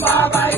Bye-bye.